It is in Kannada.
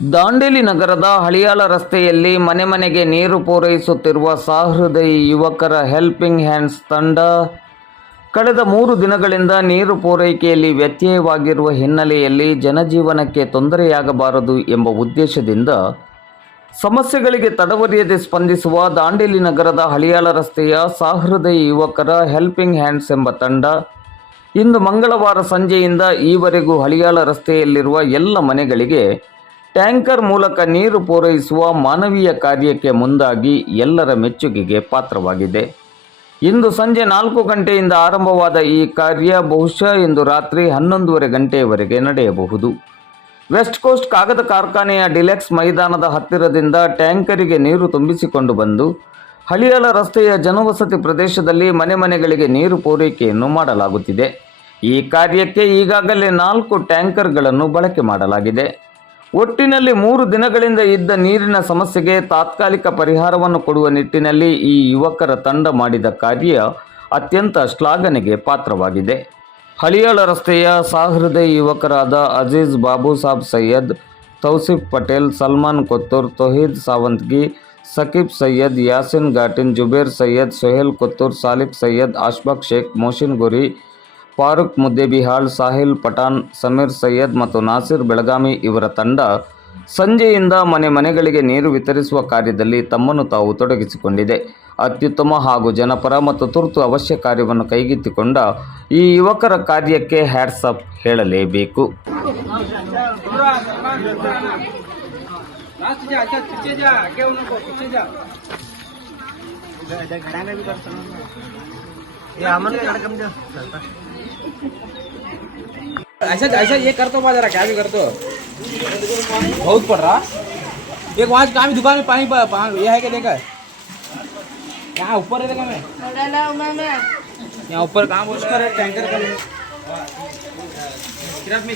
ದಾಂಡೇಲಿ ನಗರದ ಹಳಿಯಾಳ ರಸ್ತೆಯಲ್ಲಿ ಮನೆ ಮನೆಗೆ ನೀರು ಪೂರೈಸುತ್ತಿರುವ ಸಹೃದಯಿ ಯುವಕರ ಹೆಲ್ಪಿಂಗ್ ಹ್ಯಾಂಡ್ಸ್ ತಂಡ ಕಳೆದ ಮೂರು ದಿನಗಳಿಂದ ನೀರು ಪೂರೈಕೆಯಲ್ಲಿ ವ್ಯತ್ಯಯವಾಗಿರುವ ಹಿನ್ನೆಲೆಯಲ್ಲಿ ಜನಜೀವನಕ್ಕೆ ತೊಂದರೆಯಾಗಬಾರದು ಎಂಬ ಉದ್ದೇಶದಿಂದ ಸಮಸ್ಯೆಗಳಿಗೆ ತಡವರಿಯದೆ ಸ್ಪಂದಿಸುವ ದಾಂಡೇಲಿ ನಗರದ ಹಳಿಯಾಳ ರಸ್ತೆಯ ಸಹೃದಯಿ ಯುವಕರ ಹೆಲ್ಪಿಂಗ್ ಹ್ಯಾಂಡ್ಸ್ ಎಂಬ ತಂಡ ಇಂದು ಮಂಗಳವಾರ ಸಂಜೆಯಿಂದ ಈವರೆಗೂ ಹಳಿಯಾಳ ರಸ್ತೆಯಲ್ಲಿರುವ ಎಲ್ಲ ಮನೆಗಳಿಗೆ ಟ್ಯಾಂಕರ್ ಮೂಲಕ ನೀರು ಪೂರೈಸುವ ಮಾನವೀಯ ಕಾರ್ಯಕ್ಕೆ ಮುಂದಾಗಿ ಎಲ್ಲರ ಮೆಚ್ಚುಗೆಗೆ ಪಾತ್ರವಾಗಿದೆ. ಇಂದು ಸಂಜೆ ನಾಲ್ಕು ಗಂಟೆಯಿಂದ ಆರಂಭವಾದ ಈ ಕಾರ್ಯ ಬಹುಶಃ ಇಂದು ರಾತ್ರಿ ಹನ್ನೊಂದುವರೆ ಗಂಟೆಯವರೆಗೆ ನಡೆಯಬಹುದು. ವೆಸ್ಟ್ ಕೋಸ್ಟ್ ಕಾಗದ ಕಾರ್ಖಾನೆಯ ಡಿಲೆಕ್ಸ್ ಮೈದಾನದ ಹತ್ತಿರದಿಂದ ಟ್ಯಾಂಕರಿಗೆ ನೀರು ತುಂಬಿಸಿಕೊಂಡು ಬಂದು, ಹಳಿಯಾಳ ರಸ್ತೆಯ ಜನವಸತಿ ಪ್ರದೇಶದಲ್ಲಿ ಮನೆ ಮನೆಗಳಿಗೆ ನೀರು ಪೂರೈಕೆಯನ್ನು ಮಾಡಲಾಗುತ್ತಿದೆ. ಈ ಕಾರ್ಯಕ್ಕೆ ಈಗಾಗಲೇ ನಾಲ್ಕು ಟ್ಯಾಂಕರ್ಗಳನ್ನು ಬಳಕೆ ಮಾಡಲಾಗಿದೆ. ಒಟ್ಟಿನಲ್ಲಿ ಮೂರು ದಿನಗಳಿಂದ ಇದ್ದ ನೀರಿನ ಸಮಸ್ಯೆಗೆ ತಾತ್ಕಾಲಿಕ ಪರಿಹಾರವನ್ನು ಕೊಡುವ ನಿಟ್ಟಿನಲ್ಲಿ ಈ ಯುವಕರ ತಂಡ ಮಾಡಿದ ಕಾರ್ಯ ಅತ್ಯಂತ ಶ್ಲಾಘನೆಗೆ ಪಾತ್ರವಾಗಿದೆ. ಹಳಿಯಾಳ ರಸ್ತೆಯ ಸಹೃದಯ ಯುವಕರಾದ ಅಜೀಜ್ ಬಾಬು ಸಾಬ್, ಸೈಯದ್ ತೌಸಿಫ್ ಪಟೇಲ್, ಸಲ್ಮಾನ್ ಕೊತ್ತೂರ್, ತೊಹೀದ್ ಸಾವಂತ್ಗಿ ಸಕೀಬ್ ಸೈಯದ್, ಯಾಸಿನ್ ಘಾಟಿನ್, ಜುಬೇರ್ ಸೈಯದ್, ಸೊಹೇಲ್ ಕೊತ್ತೂರ್ ಸಾಲಿಕ್ ಸೈಯದ್ ಅಶ್ಫಾಕ್ ಶೇಖ್ ಮೋಷಿನ್ ಗುರಿ ಫಾರೂಕ್ ಮುದ್ದೆಬಿಹಾಳ್ ಸಾಹಿಲ್ ಪಠಾಣ್, ಸಮೀರ್ ಸೈಯದ್ ಮತ್ತು ನಾಸಿರ್ ಬೆಳಗಾವಿ ಇವರ ತಂಡ ಸಂಜೆಯಿಂದ ಮನೆ ಮನೆಗಳಿಗೆ ನೀರು ವಿತರಿಸುವ ಕಾರ್ಯದಲ್ಲಿ ತಮ್ಮನ್ನು ತಾವು ತೊಡಗಿಸಿಕೊಂಡಿದೆ. ಅತ್ಯುತ್ತಮ ಹಾಗೂ ಜನಪರ ಮತ್ತು ತುರ್ತು ಅವಶ್ಯ ಕಾರ್ಯವನ್ನು ಕೈಗೆತ್ತಿಕೊಂಡ ಈ ಯುವಕರ ಕಾರ್ಯಕ್ಕೆ ಹ್ಯಾಟ್ಸಪ್ ಹೇಳಲೇಬೇಕು. ऐसा ऐसा ये कर तो जरा क्या भी कर तो बहुत पड़ रहा एक वहाँ भी दुकान में पानी पा- पा- ये है क्या देखा यहाँ ऊपर है देखा मैं यहाँ ऊपर बोल कर टैंकर का सिर्फ़